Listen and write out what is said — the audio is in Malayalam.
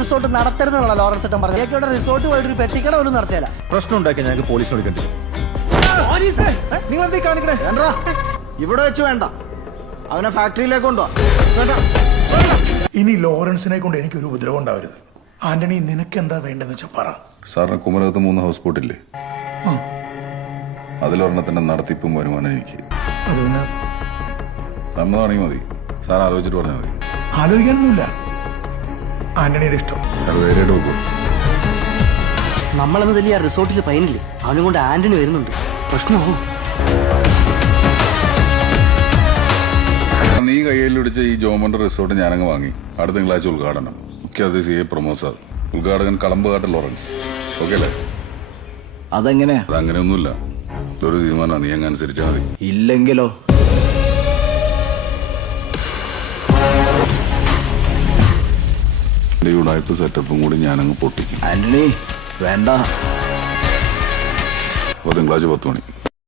റിസോർട്ട് നടത്തരുതെന്നുള്ള ലോറൻസ് ഏട്ടൻ പറഞ്ഞു. ഇവിടെ റിസോർട്ട് പോയിട്ട് ഒരു പെട്ടിക്കട പോലും നടത്തിയല്ല. പ്രശ്നം ഉണ്ടാക്കി ഞങ്ങൾക്ക് പോലീസിന് വിളിക്കേണ്ടി വരും. നിങ്ങൾ എന്തേ കാണിക്കണേ? ഇവിടെ വെച്ച് വേണ്ട, അവനെ ഫാക്ടറിയിലേക്ക് കൊണ്ടുപോവാ. ഇനി ലോറൻസിനെ കൊണ്ട് എനിക്കൊരു ഉപദ്രവം ഉണ്ടാവരുത്. ആന്റണി, നിനക്ക് എന്താ വേണ്ടെന്ന് വെച്ചാ പറ. സാറിന് കുമരകത്ത് 3 ഹൗസ് ബോട്ടില്ലേ? അതിലൊരെണ്ണത്തിന്റെ നടത്തിപ്പും വരുമാനം എനിക്ക്. അത് പിന്നെ സമ്മതമാണെങ്കിൽ മതി. സാർ ആലോചിച്ചിട്ട് പറഞ്ഞാൽ മതി. ആലോചിക്കാനൊന്നുമില്ല, ആന്റണിയുടെ ഇഷ്ടം. സാർ വേറെ നോക്കൂ. നമ്മളെന്ന് തല്ലി ആ റിസോർട്ടിൽ പൈനില്ലേ, അവനും കൊണ്ട് ആന്റണി വരുന്നുണ്ട്. പ്രശ്നമോ? നീ കയ്യിൽ പിടിച്ച ഈ ജോമന്റെ റിസോർട്ട് ഞാനങ്ങ് വാങ്ങി. അടുത്ത തിങ്കളാഴ്ച ഉദ്ഘാടനം. മുഖ്യാതിഥി CA പ്രമോദ് സാർ, ഉദ്ഘാടകൻ കളമ്പുകാട്ട് ലോറൻസ്. ഓക്കെ അല്ലേ? അതെങ്ങനെ? അതങ്ങനെയൊന്നുമില്ല. ഇതൊരു തീരുമാനമാണ്. നീ അങ്ങ് അനുസരിച്ചാൽ മതി. ഇല്ലെങ്കിലോ? എന്റെ ഉടായ്പ സെറ്റപ്പും കൂടി ഞാനങ്ങ് പൊട്ടിക്കും. ആന്റണി വേണ്ട. അപ്പോൾ തിങ്കളാഴ്ച 10 മണി.